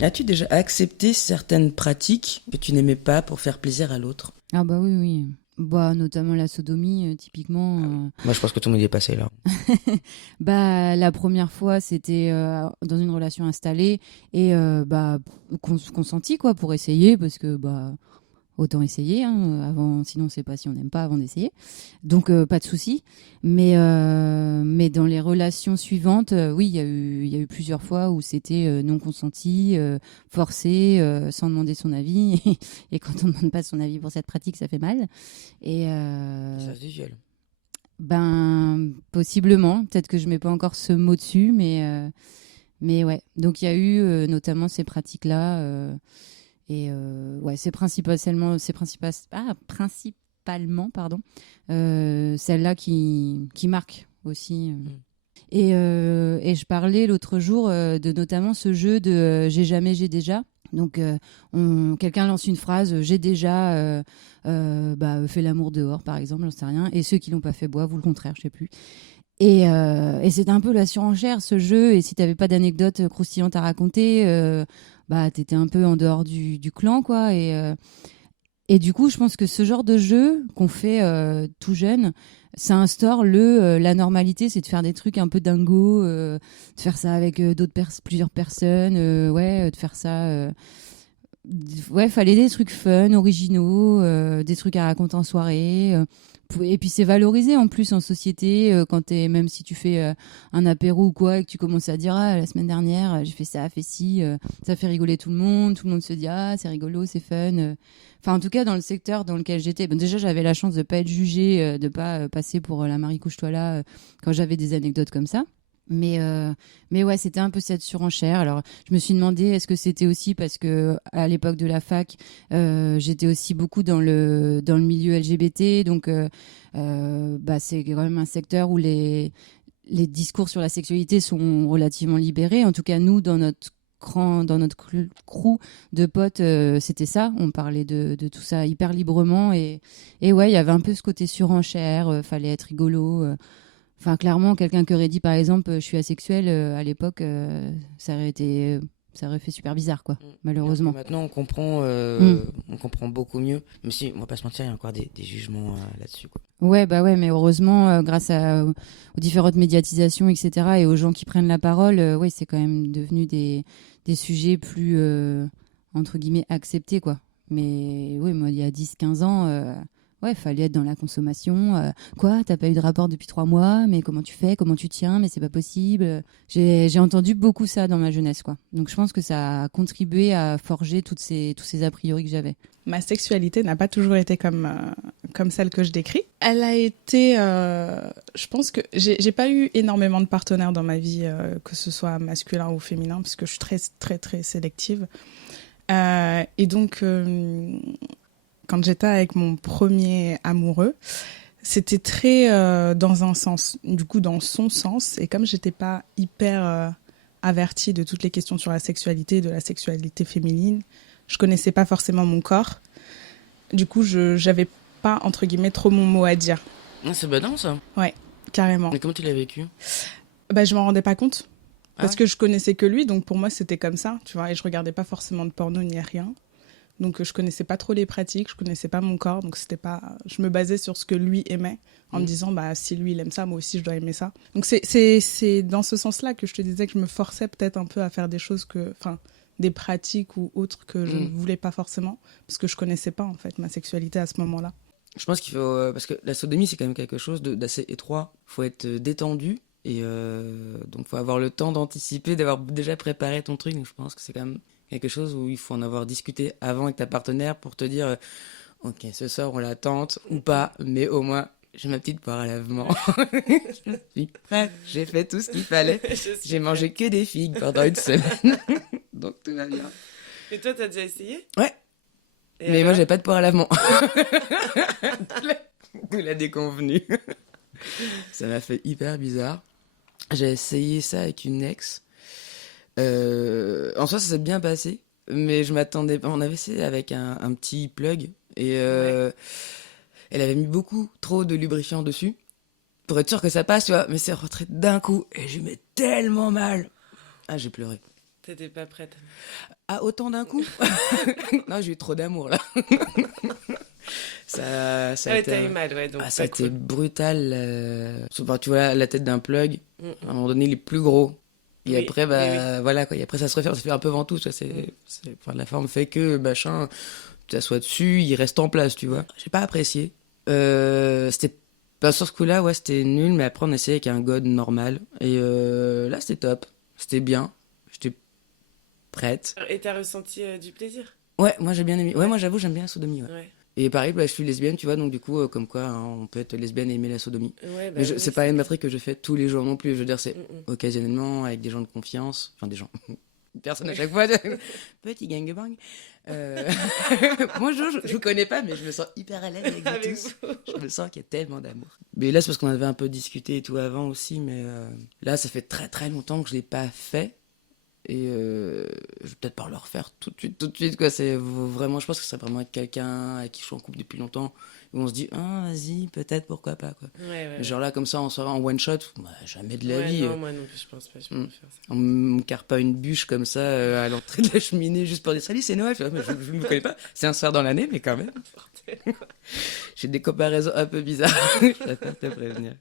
As-tu déjà accepté certaines pratiques que tu n'aimais pas pour faire plaisir à l'autre? Ah bah oui, oui. Bah, notamment la sodomie, typiquement. Moi, je pense que tout le monde y est passé là. Bah, la première fois, c'était dans une relation installée et bah, consenti quoi, pour essayer, parce que bah, autant essayer, hein, avant, sinon on ne sait pas si on n'aime pas avant d'essayer. Donc pas de souci. Mais dans les relations suivantes, oui, il y a eu plusieurs fois où c'était non consenti, forcé, sans demander son avis. Et quand on ne demande pas son avis pour cette pratique, ça fait mal. Et Ça se visuel. ben, possiblement. Peut-être que je mets pas encore ce mot dessus, mais ouais. Donc il y a eu notamment ces pratiques-là. Ouais, principalement, pardon, celle-là qui marque aussi. Mm. Et je parlais l'autre jour de notamment ce jeu de j'ai jamais, j'ai déjà. Donc, quelqu'un lance une phrase, j'ai déjà fait l'amour dehors, par exemple, j'en sais rien. Et ceux qui l'ont pas fait boivent, ou le contraire, je sais plus. Et c'était un peu la surenchère, ce jeu. Et si tu n'avais pas d'anecdote croustillante à raconter, bah, tu étais un peu en dehors du clan, quoi. Et du coup, je pense que ce genre de jeu qu'on fait tout jeune, ça instaure la normalité, c'est de faire des trucs un peu dingo, de faire ça avec plusieurs personnes, de faire ça. Ouais, fallait des trucs fun, originaux, des trucs à raconter en soirée. Et puis c'est valorisé en plus en société même si tu fais un apéro ou quoi et que tu commences à dire ah la semaine dernière j'ai fait ça, fait ci, ça fait rigoler tout le monde se dit ah c'est rigolo, c'est fun. Enfin en tout cas dans le secteur dans lequel j'étais, bon, déjà j'avais la chance de pas être jugée, de pas passer pour la Marie couche-toi là quand j'avais des anecdotes comme ça. Mais ouais, c'était un peu cette surenchère. Alors, je me suis demandé, est-ce que c'était aussi parce que à l'époque de la fac, j'étais aussi beaucoup dans le milieu LGBT, donc bah, c'est quand même un secteur où les discours sur la sexualité sont relativement libérés. En tout cas, nous, dans notre crew de potes, c'était ça. On parlait de tout ça hyper librement et ouais, il y avait un peu ce côté surenchère. Fallait être rigolo. Enfin, clairement, quelqu'un qui aurait dit, par exemple, je suis asexuel, à l'époque, ça aurait fait super bizarre, quoi, Alors que malheureusement. maintenant, Mm. on comprend beaucoup mieux. Mais si, on va pas se mentir, il y a encore des jugements là-dessus, quoi. Ouais, bah ouais, mais heureusement, grâce aux différentes médiatisations, etc., et aux gens qui prennent la parole, ouais, c'est quand même devenu des sujets plus, entre guillemets, acceptés, quoi. Mais oui, moi, il y a 10 15 ans, ouais, fallait être dans la consommation. Quoi, t'as pas eu de rapport depuis 3 mois, mais comment tu fais, comment tu tiens, mais c'est pas possible. J'ai entendu beaucoup ça dans ma jeunesse, quoi. Donc je pense que ça a contribué à forger tous ces a priori que j'avais. Ma sexualité n'a pas toujours été comme celle que je décris. Elle a été, je pense que j'ai pas eu énormément de partenaires dans ma vie, que ce soit masculin ou féminin, parce que je suis très très très sélective. Et donc, quand j'étais avec mon premier amoureux, c'était très dans un sens, du coup dans son sens. Et comme j'étais pas hyper avertie de toutes les questions sur la sexualité, de la sexualité féminine, je connaissais pas forcément mon corps. Du coup, j'avais pas, entre guillemets, trop mon mot à dire. Ah, c'est badant, ça. Ouais, carrément. Mais comment tu l'as vécu? Bah, je m'en rendais pas compte. Ah Parce ouais? que je connaissais que lui, donc pour moi, c'était comme ça, tu vois. Et je regardais pas forcément de porno ni rien. Donc, je connaissais pas trop les pratiques, je connaissais pas mon corps. Donc, c'était pas. Je me basais sur ce que lui aimait, en me disant, bah, si lui, il aime ça, moi aussi, je dois aimer ça. Donc, c'est dans ce sens-là que je te disais que je me forçais peut-être un peu à faire des choses que. Enfin, des pratiques ou autres que je ne voulais pas forcément, parce que je connaissais pas, en fait, ma sexualité à ce moment-là. Je pense qu'il faut. Parce que la sodomie, c'est quand même quelque chose d'assez étroit. Il faut être détendu. Et donc, il faut avoir le temps d'anticiper, d'avoir déjà préparé ton truc. Donc, je pense que c'est quand même quelque chose où il faut en avoir discuté avant avec ta partenaire pour te dire ok, ce soir, on la tente ou pas, mais au moins. J'ai ma petite poire à lavement. Je suis prête. J'ai fait tout ce qu'il fallait. J'ai mangé que des figues pendant une semaine. Donc tout va bien. Et toi, t'as déjà essayé? Ouais. Et Mais moi, alors j'ai pas de poire à lavement. D'où la déconvenue. Ça m'a fait hyper bizarre. J'ai essayé ça avec une ex. En soi, ça s'est bien passé. Mais je m'attendais pas. On avait essayé avec un petit plug. Et elle avait mis beaucoup trop de lubrifiant dessus. Pour être sûr que ça passe, tu vois. Mais c'est rentré d'un coup. Et je mets tellement mal. Ah, j'ai pleuré. T'étais pas prête. Ah, autant d'un coup? Non, j'ai eu trop d'amour, là. Ça Ah ouais, été, t'as eu mal, ouais, donc ah, ça a pas été cool. brutal. Enfin, tu vois la tête d'un plug, Mm, à un moment donné, il est plus gros. Et Oui, après, oui, bah, voilà, quoi. Et après, ça se fait un peu ventouse, tu vois. Enfin, la forme fait que, machin, tu t'assois dessus, il reste en place, tu vois. J'ai pas apprécié. C'était pas sur ce coup-là, ouais, c'était nul, mais après, on essayait avec un god normal. Et là, c'était top. C'était bien. J'étais prête. Et t'as ressenti du plaisir? Ouais, moi, j'ai bien aimé. Ouais, Ouais. moi, j'avoue, j'aime bien la sodomie, ouais. Ouais. Et pareil, bah, je suis lesbienne, tu vois, donc du coup, comme quoi, hein, on peut être lesbienne et aimer la sodomie. Ouais, bah Mais oui, c'est pas une clair. matrice que je fais tous les jours non plus. Je veux dire, c'est Mm, mm. occasionnellement avec des gens de confiance. Enfin, des gens. Une personne à chaque fois. Petit gangbang. Euh... Moi, je vous connais pas, mais je me sens hyper à l'aise avec vous Avec tous. vous. Je me sens qu'il y a tellement d'amour. Mais là, c'est parce qu'on avait un peu discuté et tout avant aussi. Mais là, ça fait très très longtemps que je l'ai pas fait. Et je vais peut-être pas le refaire tout de suite, quoi. C'est vraiment, je pense que c'est vraiment avec quelqu'un avec qui je suis en couple depuis longtemps, où on se dit, ah, vas-y, peut-être, pourquoi pas, quoi. Ouais, ouais, Mais ouais. genre là, comme ça, en soirée, en one shot, bah, jamais de la Ouais, vie. non, moi non plus, je pense pas que je pourrais faire ça. On me carre pas une bûche comme ça à l'entrée de la cheminée juste pour dire, salut, c'est Noël. Je ne me connais pas. C'est un soir dans l'année, mais quand même. J'ai des comparaisons un peu bizarres. Je préfère te prévenir.